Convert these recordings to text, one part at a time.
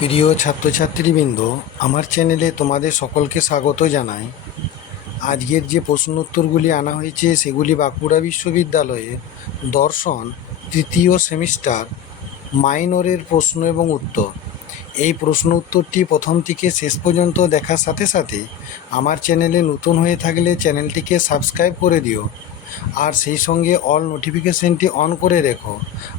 প্রিয় ছাত্রছাত্রীবৃন্দ, আমার চ্যানেলে তোমাদের সকলকে স্বাগত জানাই। আজকের যে প্রশ্ন উত্তরগুলি আনা হয়েছে, সেগুলি বাঁকুড়া বিশ্ববিদ্যালয়ের দর্শন তৃতীয় সেমিস্টার মাইনরের প্রশ্ন এবং উত্তর। এই প্রশ্ন উত্তরটি প্রথম থেকে শেষ পর্যন্ত দেখার সাথে সাথে আমার চ্যানেলে নতুন হয়ে থাকলে চ্যানেলটিকে সাবস্ক্রাইব করে দিও। আর সেই সঙ্গে অল নোটিফিকেশনটি অন করে রেখো।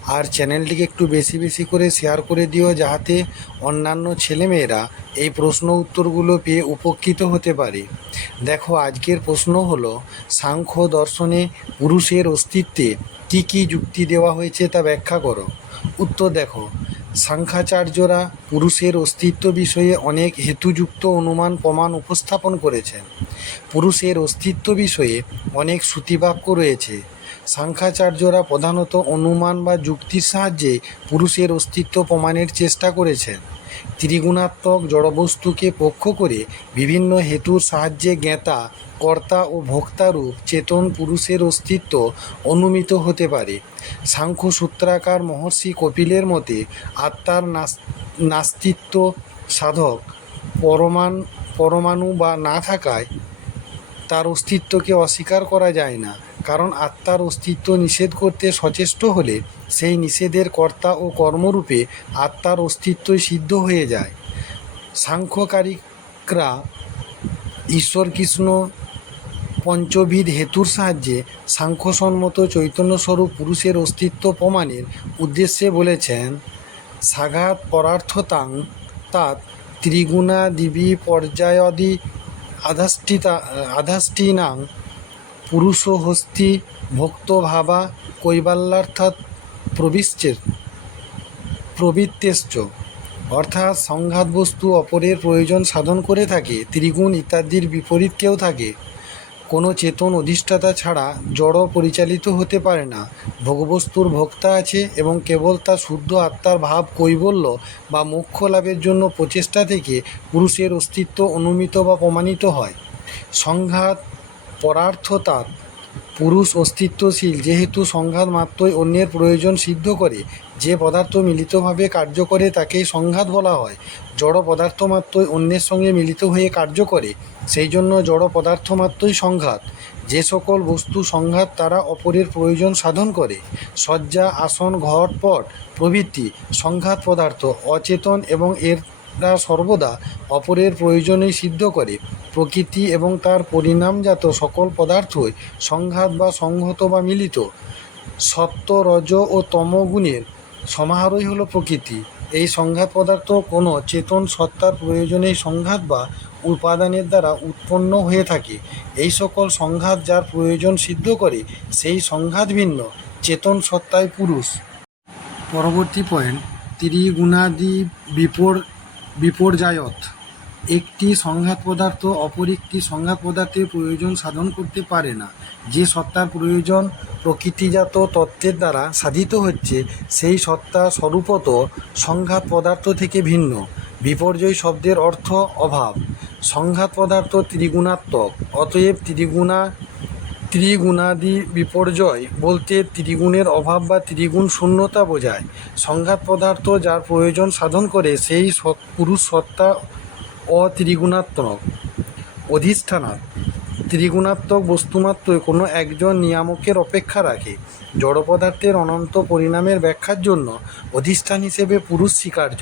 আর চ্যানেলটিকে একটু বেশি বেশি করে শেয়ার করে দিও যাতে অন্যান্য ছেলেমেয়েরা এই প্রশ্ন উত্তরগুলো পেয়ে উপকৃত হতে পারে। দেখো, আজকের প্রশ্ন হলো, সাংখ্য দর্শনে পুরুষের অস্তিত্বে কী কী যুক্তি দেওয়া হয়েছে তা ব্যাখ্যা করো। উত্তর দেখো সাংখ্যাচার্যরা পুরুষের অস্তিত্ব বিষয়ে অনেক হেতুযুক্ত অনুমান প্রমাণ উপস্থাপন করেছেন। পুরুষের অস্তিত্ব বিষয়ে অনেক শ্রুতিবাক্য রয়েছে। সাংখ্যাচার্যরা প্রধানত অনুমান বা যুক্তির সাহায্যে পুরুষের অস্তিত্ব প্রমাণের চেষ্টা করেছেন। ত্রিগুণাত্মক জড়বস্তুকে পক্ষ করে বিভিন্ন হেতুর সাহায্যে জ্ঞাতা, কর্তা ও ভোক্তারূপ চেতন পুরুষের অস্তিত্ব অনুমিত হতে পারে। সাংখ্য সূত্রাকার মহর্ষি কপিলের মতে, আত্মার নাস- নাস্তিত্ব সাধক। পরমাণ পরমাণু বা না থাকায় তার অস্তিত্বকে অস্বীকার করা যায় না। কারণ আত্মার অস্তিত্ব নিষেধ করতে সচেষ্ট হলে সেই নিষেধের কর্তা ও কর্মরূপে আত্মার অস্তিত্বই সিদ্ধ হয়ে যায়। সাংখ্যকারিকরা ঈশ্বর কৃষ্ণ পঞ্চবিদ হেতুর সাহায্যে সাংখ্যসম্মত চৈতন্যস্বরূপ পুরুষের অস্তিত্ব প্রমাণের উদ্দেশ্যে বলেছেন সাঘাত পরার্থতাং তাৎ ত্রিগুণাদিবি পর্যায়দি আধাষ্টিতা আধাষ্টিনাং পুরুষ হস্তি ভক্ত ভাবা কৈবাল্যার্থাৎ প্রবিশ্চের প্রবৃত্তেশ্চ অর্থাৎ সংঘাত বস্তু অপরের প্রয়োজন সাধন করে থাকে, ত্রিগুণ ইত্যাদির বিপরীত কেউ থাকে। কোনো চেতন অধিষ্ঠাতা ছাড়া জড় পরিচালিত হতে পারে না। ভোগবস্তুর ভোক্তা আছে এবং কেবল তা শুদ্ধ আত্মার ভাব কৈবল্য বা মোক্ষ লাভের জন্য প্রচেষ্টা থেকে পুরুষের অস্তিত্ব অনুমিত বা প্রমাণিত হয়। সংঘাত পরার্থতার পুরুষ অস্তিত্বশীল, যেহেতু সংঘাত মাত্রই অন্যের প্রয়োজন সিদ্ধ করে, যে পদার্থ মিলিতভাবে কার্য করে তাকেই সংঘাত বলা হয়। জড় পদার্থ মাত্রই অন্যের সঙ্গে মিলিত হয়ে কার্য করে, সেই জন্য জড় পদার্থ মাত্রই সংঘাত। যে সকল বস্তু সংঘাত তারা অপরের প্রয়োজন সাধন করে। শয্যা, আসন ঘর পট প্রভৃতি সংঘাত পদার্থ, অচেতন এবং এরা সর্বদা অপরের প্রয়োজনেই সিদ্ধ করে। প্রকৃতি এবং তার পরিণামজাত সকল পদার্থই সংঘাত বা সংহত বা মিলিত। সত্য রজ ও তমগুণের সমাহারই হলো প্রকৃতি। এই সংঘাত পদার্থ কোনো চেতন সত্তার প্রয়োজনেই সংঘাত বা উপাদানের দ্বারা উৎপন্ন হয়ে থাকে। এই সকল সংঘাত যার প্রয়োজন সিদ্ধ করে, সেই সংঘাত ভিন্ন, চেতন সত্তায় পুরুষ। পরবর্তী পয়েন্ট ত্রিগুণাদি বিপর বিপর্যায়ত। একটি সংঘাত পদার্থ অপর একটি সংঘাত পদার্থের প্রয়োজন সাধন করতে পারে না। যে সত্তার প্রয়োজন প্রকৃতিজাত তত্ত্বের দ্বারা সাধিত হচ্ছে, সেই সত্তা স্বরূপত সংঘাত পদার্থ থেকে ভিন্ন। বিপর্যয় শব্দের অর্থ অভাব। সংঘাত পদার্থ ত্রিগুণাত্মক, অতএব ত্রিগুণা ত্রিগুণাদি বিপর্যয় বলতে ত্রিগুণের অভাব বা ত্রিগুণ শূন্যতা বোঝায়। সংঘাত পদার্থ যার প্রয়োজন সাধন করে সেই পুরুষ সত্তা অত্রিগুণাত্মক। অধিষ্ঠানা ত্রিগুণাত্মক বস্তুমাত্রই কোনো একজন নিয়ামকের অপেক্ষা রাখে। জড় পদার্থের অনন্ত পরিণামের ব্যাখ্যার জন্য অধিষ্ঠান হিসেবে পুরুষ স্বীকার্য।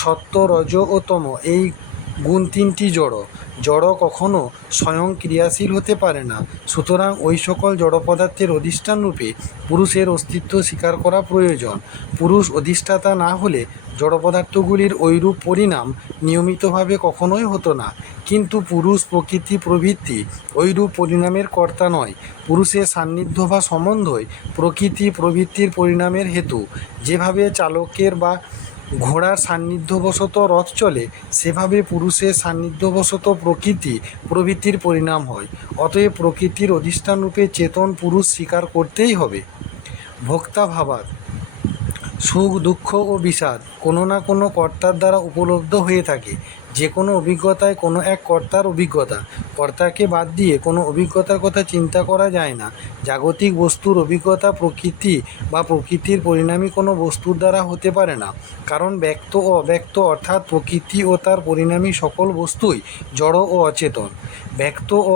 সত্য, রজ ও তম এই গুণ তিনটি জড়। জড় কখনো স্বয়ং ক্রিয়াশীল হতে পারে না। সুতরাং ওই সকল জড় পদার্থের অধিষ্ঠান রূপে পুরুষের অস্তিত্ব স্বীকার করা প্রয়োজন। পুরুষ অধিষ্ঠাতা না হলে জড় পদার্থগুলির ঐরূপ পরিণাম নিয়মিতভাবে কখনোই হতো না। কিন্তু পুরুষ প্রকৃতি প্রভৃতি ঐরূপ পরিণামের কর্তা নয়। পুরুষের সান্নিধ্য বা সম্বন্ধই প্রকৃতি প্রভৃতির পরিণামের হেতু। যেভাবে চালকের বা ঘোড়ার সান্নিধ্যবশত রথ চলে, সেভাবে পুরুষের সান্নিধ্যবশত প্রকৃতি প্রভৃতির পরিণাম হয়। অতএব প্রকৃতির অধিষ্ঠানরূপে চেতন পুরুষ স্বীকার করতেই হবে। ভোক্তা ভাবাত, সুখ, দুঃখ ও বিষাদ কোনো না কোনো কর্তার দ্বারা উপলব্ধ হয়ে থাকে। যে কোনো অভিজ্ঞতায় কোনো এক কর্তার অভিজ্ঞতা। কর্তাকে বাদ দিয়ে কোনো অভিজ্ঞতার কথা চিন্তা করা যায় না। জাগতিক বস্তুর অভিজ্ঞতা প্রকৃতি বা প্রকৃতির পরিণামী কোনো বস্তুর দ্বারা হতে পারে না। কারণ ব্যক্ত ও অব্যক্ত অর্থাৎ প্রকৃতি ও তার পরিণামী সকল বস্তুই জড় ও অচেতন। ব্যক্ত ও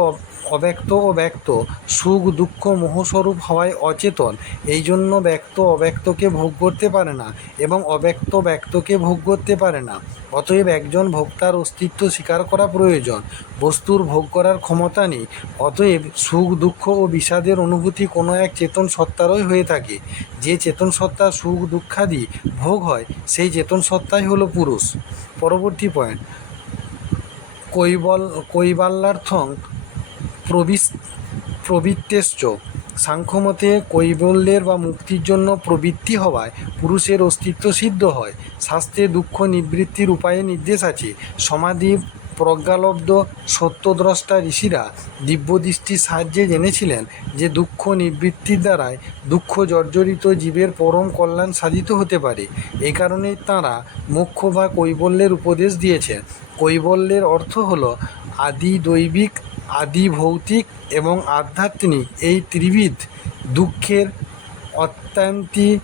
অব্যক্ত ও ব্যক্ত সুখ, দুঃখ, মোহস্বরূপ হওয়ায় অচেতন। এই জন্য ব্যক্ত অব্যক্তকে ভোগ করতে পারে না এবং অব্যক্ত ব্যক্তকে ভোগ করতে পারে না। অতএব একজন ভোক্তার অস্তিত্ব স্বীকার করা প্রয়োজন। বস্তুর ভোগ করার ক্ষমতা নেই। অতএব সুখ, দুঃখ ও বিষাদের অনুভূতি কোনো এক চেতন সত্তারই হয়ে থাকে। যে চেতন সত্তার সুখ, দুঃখাদি ভোগ হয়, সেই চেতন সত্তাই হলো পুরুষ। পরবর্তী পয়েন্ট কৈবল কৈবাল্যার্থং প্রবিস প্রবৃত্তেশ্চ। সাংখ্যমতে কৈবল্যের বা মুক্তির জন্য প্রবৃত্তি হওয়ায় পুরুষের অস্তিত্ব সিদ্ধ হয়। শাস্ত্রে দুঃখ নিবৃত্তির উপায়ে নির্দেশ আছে। সমাধি প্রজ্ঞালব্ধ সত্যদ্রষ্টা ঋষিরা দিব্যদৃষ্টির সাহায্যে জেনেছিলেন যে দুঃখ নিবৃত্তির দ্বারাই দুঃখ জর্জরিত জীবের পরম কল্যাণ সাধিত হতে পারে। এই কারণেই তাঁরা মোক্ষ বা কৈবল্যের উপদেশ দিয়েছেন। কৈবল্যের অর্থ হল আদি দৈবিক আদি ভৌতিক এবং আধ্যাত্মিক এই ত্রিবিধ দুঃখের অত্যান্তি,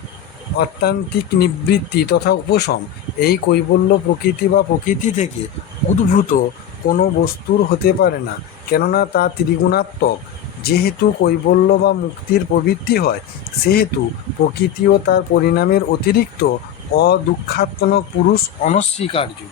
অত্যান্তিক নিবৃত্তি তথা উপশম। এই কৈবল্য প্রকৃতি বা প্রকৃতি থেকে উদ্ভূত কোনো বস্তুর হতে পারে না, কেননা তা ত্রিগুণাত্মক। যেহেতু কৈবল্য বা মুক্তির প্রবৃত্তি হয়, সেহেতু প্রকৃতি ও তার পরিণামের অতিরিক্ত অদুঃখাত্মক পুরুষ অনস্বীকার্য।